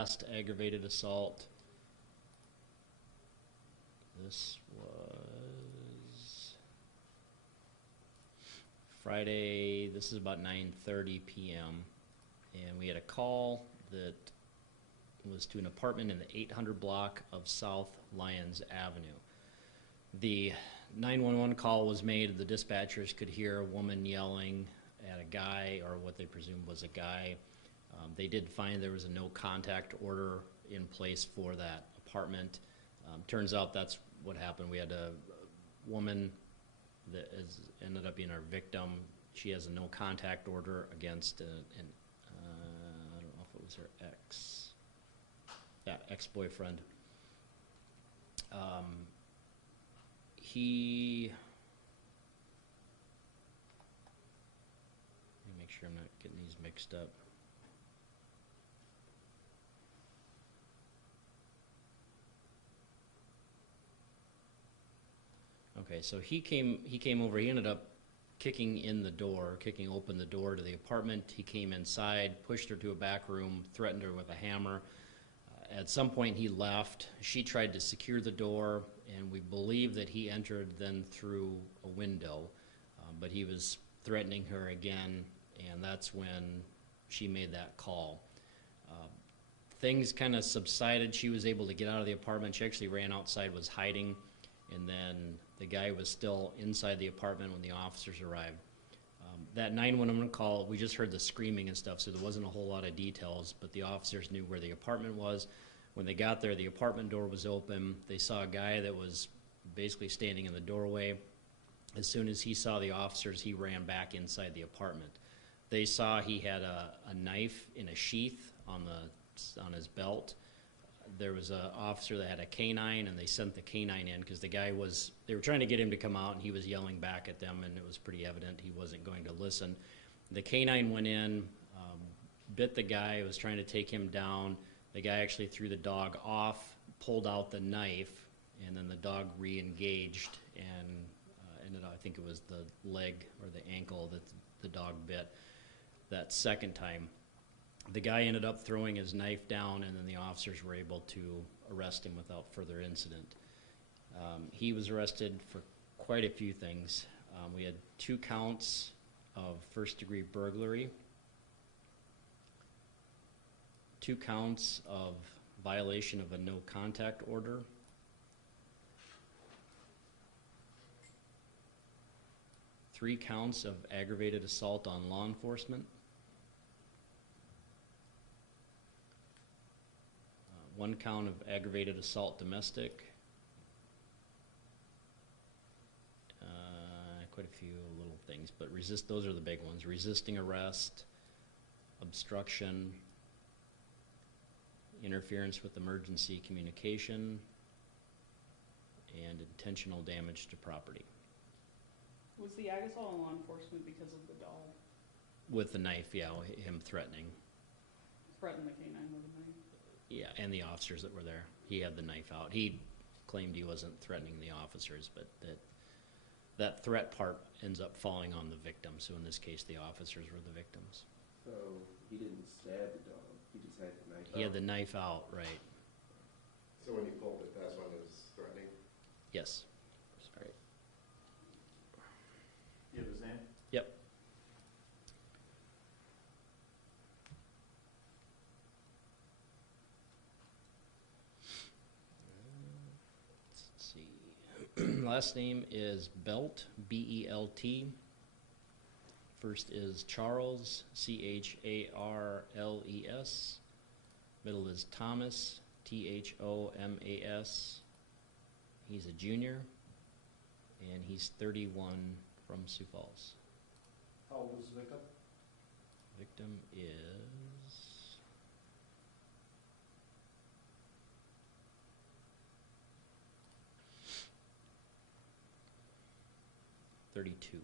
Last aggravated assault. This was Friday. This is about 9:30 p.m. and we had a call that was to an apartment in the 800 block of South Lyons Avenue. The 911 call was made. The dispatchers could hear a woman yelling at a guy, or what they presumed was a guy. They did find there was a no contact order in place for that apartment. Turns out that's what happened. We had a woman that ended up being our victim. She has a no contact order against I don't know if it was her ex-boyfriend. Let me make sure I'm not getting these mixed up. Okay, so he came over. He ended up kicking open the door to the apartment. He came inside, pushed her to a back room, threatened her with a hammer. At some point he left. She tried to secure the door, and we believe that he entered then through a window, but he was threatening her again, and that's when she made that call. Things kind of subsided. She was able to get out of the apartment. She actually ran outside, was hiding, and then the guy was still inside the apartment when the officers arrived. That 911 call, we just heard the screaming and stuff, so there wasn't a whole lot of details, but the officers knew where the apartment was. When they got there, the apartment door was open. They saw a guy that was basically standing in the doorway. As soon as he saw the officers, he ran back inside the apartment. They saw he had a knife in a sheath on his belt. There was an officer that had a canine, and they sent the canine in because they were trying to get him to come out, and he was yelling back at them, and it was pretty evident he wasn't going to listen. The canine went in, bit the guy, was trying to take him down. The guy actually threw the dog off, pulled out the knife, and then the dog re-engaged and ended up, I think it was the leg or the ankle that the dog bit that second time. The guy ended up throwing his knife down, and then the officers were able to arrest him without further incident. He was arrested for quite a few things. We had 2 counts of first-degree burglary, 2 counts of violation of a no-contact order, 3 counts of aggravated assault on law enforcement, 1 count of aggravated assault domestic, quite a few little things, but those are the big ones. Resisting arrest, obstruction, interference with emergency communication, and intentional damage to property. Was the Agasol on law enforcement because of the dog? With the knife, yeah, him threatening. Threatened the canine with a knife? Yeah, and the officers that were there. He had the knife out. He claimed he wasn't threatening the officers, but that threat part ends up falling on the victim. So in this case, the officers were the victims. So he didn't stab the dog. He just had the knife out. He had the knife out, right? So when you pulled it, that's when it was threatening? Yes. Sorry. You have his name? Yep. Let's see. Last name is Belt, B-E-L-T. First is Charles, C-H-A-R-L-E-S. Middle is Thomas, T-H-O-M-A-S. He's a junior, and he's 31 from Sioux Falls. How old is the victim? Victim is 32.